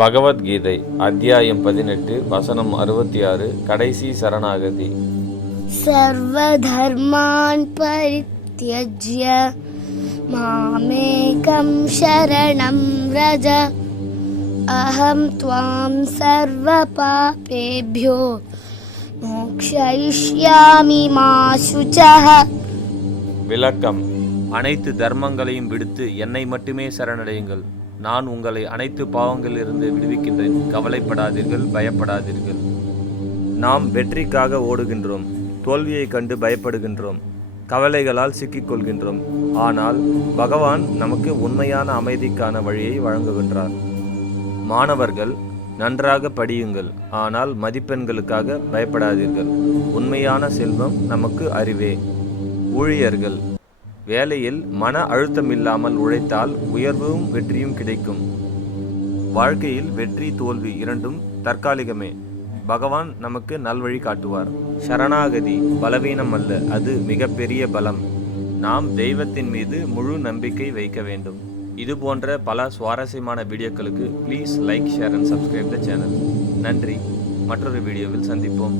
பகவத்கீதை அத்தியாயம் பதினெட்டு வசனம் அறுபத்தி ஆறு கடைசி சரணாகதி. சர்வதர்மான் பரித்யஜ்ய மாமேகம் சரணம் ரஜ அஹம் துவாம் சர்வ பாபேபியோ மோக்ஷயிஷ்யாமி மா விளக்கம். அனைத்து தர்மங்களையும் விடுத்து என்னை மட்டுமே சரணடையுங்கள். நான் உங்களை அனைத்து பாவங்களிலிருந்து விடுவிக்கின்றேன். கவலைப்படாதீர்கள் பயப்படாதீர்கள். நாம் வெற்றிக்காக ஓடுகின்றோம் தோல்வியைக் கண்டு பயப்படுகின்றோம் கவலைகளால் சிக்கிக்கொள்கின்றோம். ஆனால் பகவான் நமக்கு உண்மையான அமைதிக்கான வழியை வழங்குகின்றார். மாணவர்கள் நன்றாக படியுங்கள் ஆனால் மதிப்பெண்களுக்காக பயப்படாதீர்கள். உண்மையான செல்வம் நமக்கு அறிவே. ஊழியர்கள் வேலையில் மன அழுத்தமில்லாமல் உழைத்தால் உயர்வும் வெற்றியும் கிடைக்கும். வாழ்க்கையில் வெற்றி தோல்வி இரண்டும் தற்காலிகமே. பகவான் நமக்கு நல்வழி காட்டுவார். சரணாகதி பலவீனம் அல்ல அது மிகப்பெரிய பலம். நாம் தெய்வத்தின் மீது முழு நம்பிக்கை வைக்க வேண்டும். இது போன்ற பல சுவாரஸ்யமான வீடியோக்களுக்கு please like share and subscribe the channel நன்றி. மற்றொரு வீடியோவில் சந்திப்போம்.